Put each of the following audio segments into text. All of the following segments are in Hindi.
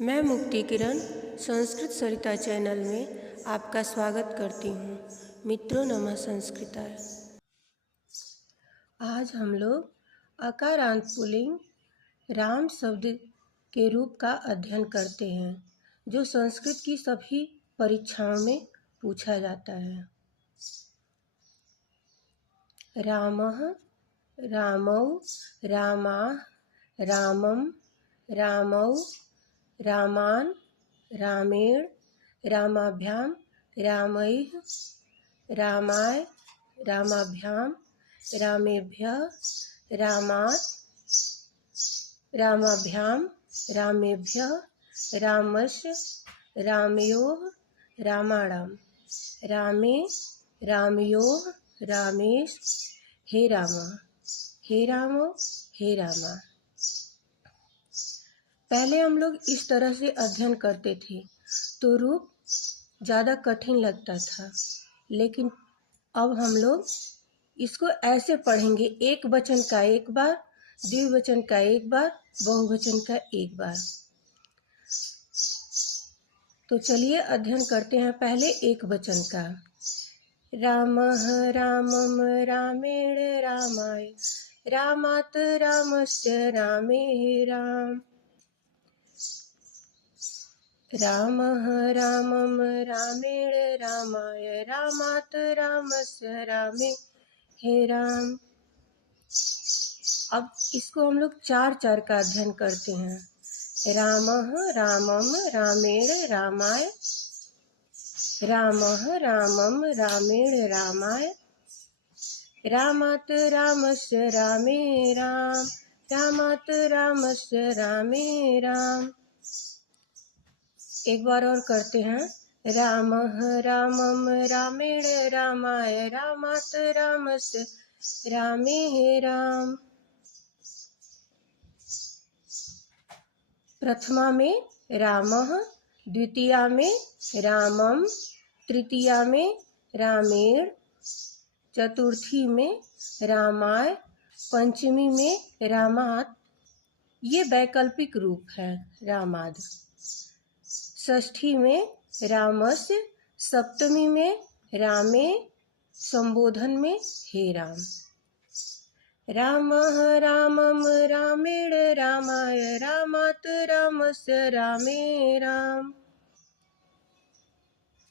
मैं मुक्ति किरण संस्कृत सरिता चैनल में आपका स्वागत करती हूँ। मित्रों नमः संस्कृताय। आज हम लोग अकारांत पुल्लिंग राम शब्द के रूप का अध्ययन करते हैं, जो संस्कृत की सभी परीक्षाओं में पूछा जाता है। रामः, रामौ, रामाः, रामं, रामौ, रामान्, रामेण, रामाभ्यां, रामैः, रामाय, रामाभ्यां, रामेभ्यः, रामात्, रामाभ्यां, रामेभ्यः, रामस्य, रामयोः, रामाणां, रामे, रामयोः, रामेश, हे रामा, हे रामो, हे रामा। पहले हम लोग इस तरह से अध्ययन करते थे तो रूप ज़्यादा कठिन लगता था, लेकिन अब हम लोग इसको ऐसे पढ़ेंगे, एक वचन का एक बार, द्विवचन का एक बार, बहुवचन का एक बार। तो चलिए अध्ययन करते हैं पहले एक वचन का। रामः रामं रामेण रामाय, रामात् रामस्य रामे राम। रामः रामं रामेण रामाय, रामात् रामस्य रामे हे राम। अब इसको हम लोग चार चार का अध्ययन करते हैं। रामः रामं रामेण रामाय, रामः रामं रामेण रामाय, रामात् रामस्य रामे राम, रामात् रामस्य रामे राम। एक बार और करते हैं। रामः रामं रामेण रामाय, रामात् रामस्य रामे राम। प्रथमा में रामः, द्वितीया में रामम, तृतीया में रामेण, चतुर्थी में रामाय, पंचमी में रामात्। ये वैकल्पिक रूप है रामाद। षष्ठी में रामस्य, सप्तमी में रामे, संबोधन में हे राम। रामः रामं रामेण रामाय, रामात् रामस्य रामे राम।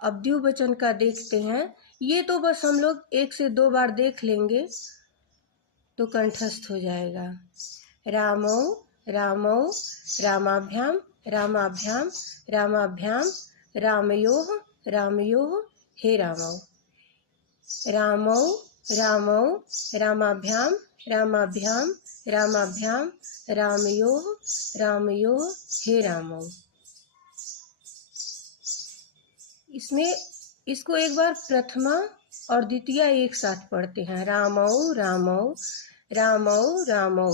अब द्विवचन का देखते हैं। ये तो बस हम लोग एक से दो बार देख लेंगे तो कंठस्थ हो जाएगा। रामौ, रामौ, रामाभ्यां, रामाभ्यां, रामाभ्यां, रामयोः, रामयोः, हे रामौ। रामौ, रामौ, रामाभ्यां, रामाभ्यां, रामाभ्यां, रामयोः, रामयोः, हे रामौ। इसमें इसको एक बार प्रथमा और द्वितीया एक साथ पढ़ते हैं। रामौ, रामौ, रामौ, रामौ।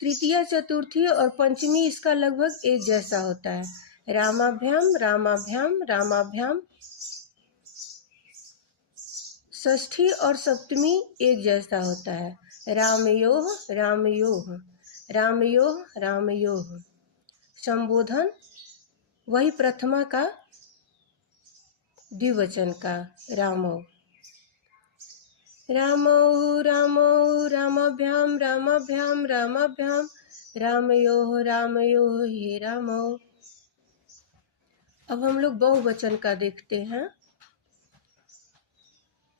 तृतीया, चतुर्थी और पंचमी इसका लगभग एक जैसा होता है। रामाभ्याम, रामाभ्याम, रामाभ्याम। षष्ठी और सप्तमी एक जैसा होता है। रामयोः, रामयोः, रामयोः, रामयोः। संबोधन वही प्रथमा का द्विवचन का रामौ। रामौ, रामौ, रामाभ्यां, रामाभ्यां, रामाभ्यां, रामयोः, रामयोः, हे रामौ। अब हम लोग बहुवचन का देखते हैं।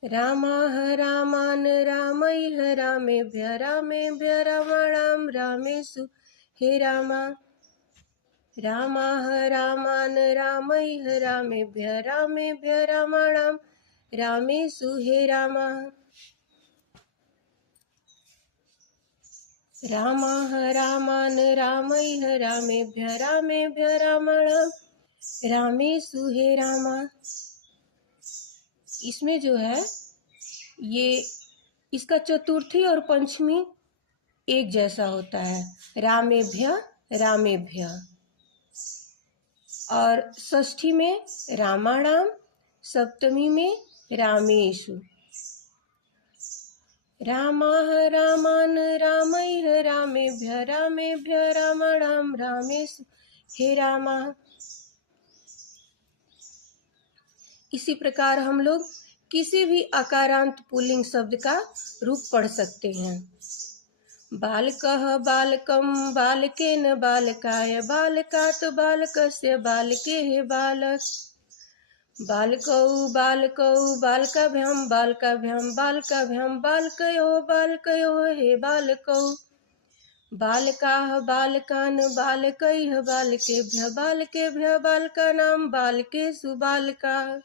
रामाः रामान् रामैः, रामेभ्यः, रामेभ्यः, रामाणां, रामेषु हे रामा। रामाः रामान् रामैः, रामेभ्यः, रामेभ्यः, रामाणां, रामेषु हे रामा। रामाः रामान् रामैः, रामेभ्यः, रामेभ्यः, रामाणां, रामेषु हे रामा। इसमें जो है ये इसका चतुर्थी और पंचमी एक जैसा होता है। रामेभ्यः, रामेभ्यः। और षष्ठी में रामाणाम, सप्तमी में रामेषु। रामाः रामान् रामैः, रामेभ्यः, रामेभ्यः, रामाणां, रामेषु हे रामा। इसी प्रकार हम लोग किसी भी अकारांत पुल्लिंग शब्द का रूप पढ़ सकते हैं। बालकः बालकं बालकेन बालकाय बालकात् बालकस्य बालकेः बालक। बालकौ बालकौ बालकाभ्यां बालकाभ्यां बालकाभ्यां बालकयोः बालकयोः हे बालकौ। बालकाः बालकान् बालकैः बालकेभ्यः बालकेभ्यः बालकानां बालकेषु बालकाः।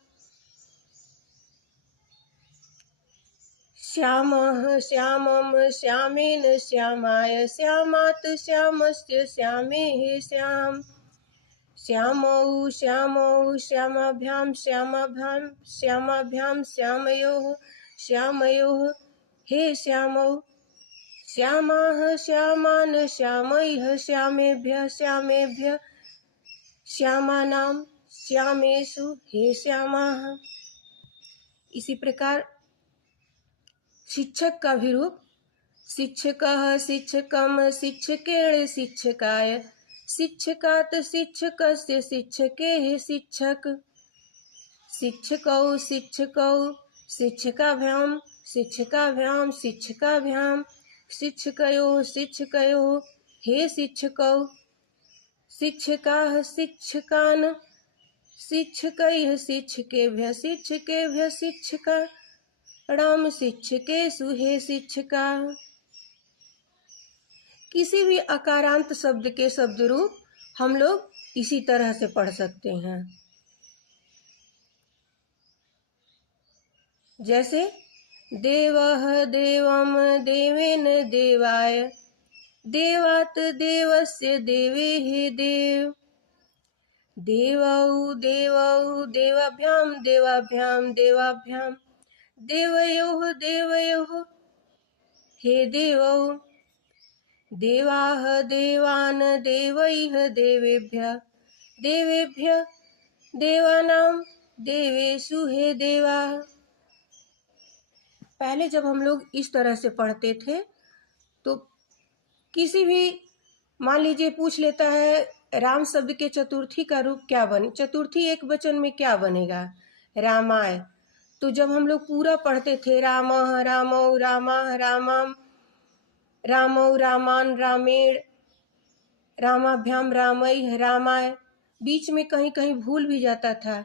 श्यामः श्यामं श्यामेन श्यामाय श्यामात् श्यामस्य श्यामेः श्याम। श्यामौ श्यामौ श्यामाभ्यां श्यामाभ्यां श्यामाभ्यां श्यामयोः श्यामयोः हे श्यामौ। श्यामाः श्यामान् श्यामैः श्यामेभ्यः श्यामेभ्यः श्यामानां श्यामेषु हे श्यामाः। इसी प्रकार शिक्षक का भी रूप शिक्षकः शिक्षकं शिक्षकेण शिक्षकाय शिक्षकात् शिक्षकस्य शिक्षकेः शिक्षक। शिक्षकौ शिक्षकौ शिक्षकाभ्यां शिक्षकाभ्यां शिक्षकाभ्यां शिक्षकयोः शिक्षकयोः हे शिक्षकौ। शिक्षकाः शिक्षकान् शिक्षकैः शिक्षकेभ्यः शिक्षकेभ्यः शिक्षकाणां शिक्षकेषु हे शिक्षका। किसी भी अकारांत शब्द के शब्द रूप हम लोग इसी तरह से पढ़ सकते हैं। जैसे देवः देवं देवेन देवाय देवात् देवस्य देवेः देव। देवौ देवौ देवाभ्यां देवाभ्यां देवाभ्यां देवयोः देवयोः हे देवौ। देवाः देवान् देवैः देवेभ्यः देवेभ्यः देवानां देवेषु हे देवाः। पहले जब हम लोग इस तरह से पढ़ते थे तो किसी भी मान लीजिए पूछ लेता है राम शब्द के चतुर्थी का रूप क्या बने, चतुर्थी एक वचन में क्या बनेगा, रामाय। तो जब हम लोग पूरा पढ़ते थे रामः रामौ रामाः रामाम रामौ रामान रामेण रामाभ्यां रामैः रामाय, बीच में कहीं कहीं भूल भी जाता था।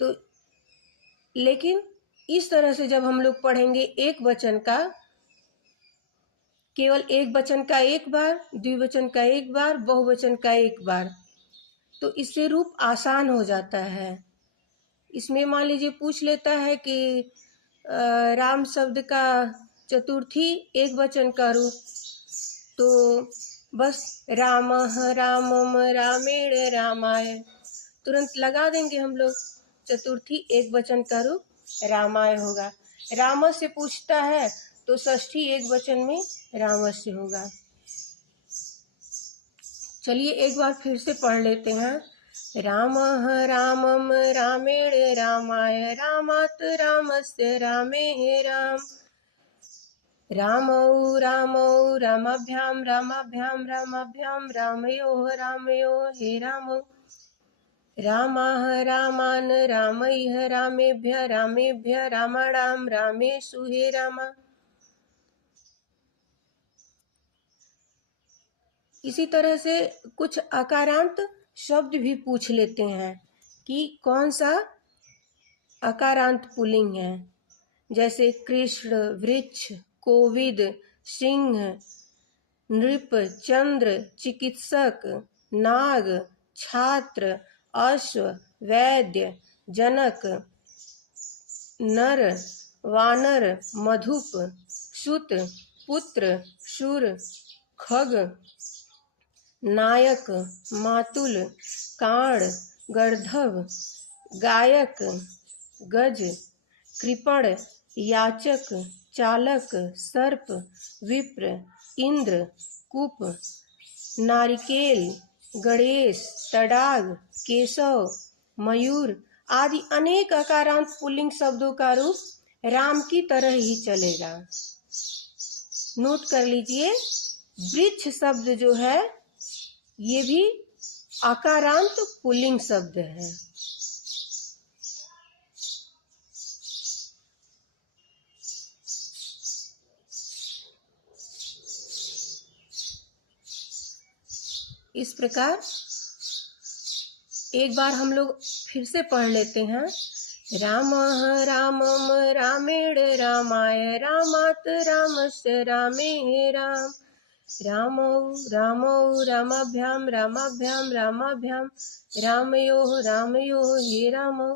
तो लेकिन इस तरह से जब हम लोग पढ़ेंगे एक वचन का केवल एक वचन का एक बार, द्विवचन का एक बार, बहुवचन का एक बार, तो इससे रूप आसान हो जाता है। इसमें मान लीजिए पूछ लेता है कि राम शब्द का चतुर्थी एक वचन का रूप, तो बस रामः रामम रामेण रामाय तुरंत लगा देंगे हम लोग, चतुर्थी एक वचन का रूप रामाय होगा। राम से पूछता है तो षष्ठी एक वचन में रामस्य होगा। चलिए एक बार फिर से पढ़ लेते हैं। रामः रामम रामेण रामाय रामात् रामस्य रामेः राम। रामौ रामौ रामाभ्यां रामाभ्यां रामाभ्यां रामयोः रामयोः हे रामौ। रामाः रामान् रामैः रामेभ्यः रामेभ्यः रामाणां रामेषु हे रामा। इसी तरह से कुछ अकारांत शब्द भी पूछ लेते हैं कि कौन सा अकारांत पुल्लिंग है। जैसे कृष्ण, वृक्ष, कोविद, सिंह, नृप, चंद्र, चिकित्सक, नाग, छात्र, अश्व, वैद्य, जनक, नर, वानर, मधुप, सुत, पुत्र, शूर, खग, नायक, मातुल, कांड, गर्धव, गायक, गज, कृपण, याचक, चालक, सर्प, विप्र, इंद्र, कुप, नारिकेल, गणेश, तड़ाग, केशव, मयूर आदि अनेक अकारांत पुल्लिंग शब्दों का रूप राम की तरह ही चलेगा। नोट कर लीजिए, वृक्ष शब्द जो है ये भी आकारांत पुल्लिंग शब्द है। इस प्रकार एक बार हम लोग फिर से पढ़ लेते हैं। रामः रामम रामेण रामाय रामात् रामस्य रामे राम। रामौ रामौ रामाभ्यां रामाभ्यां रामाभ्यां रामयोः रामयोः हे रामौ।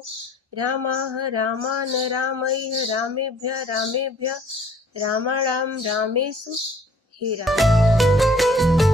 रामाः रामान् रामैः रामेभ्यः रामेभ्यः रामाणां रामेषु हे राम।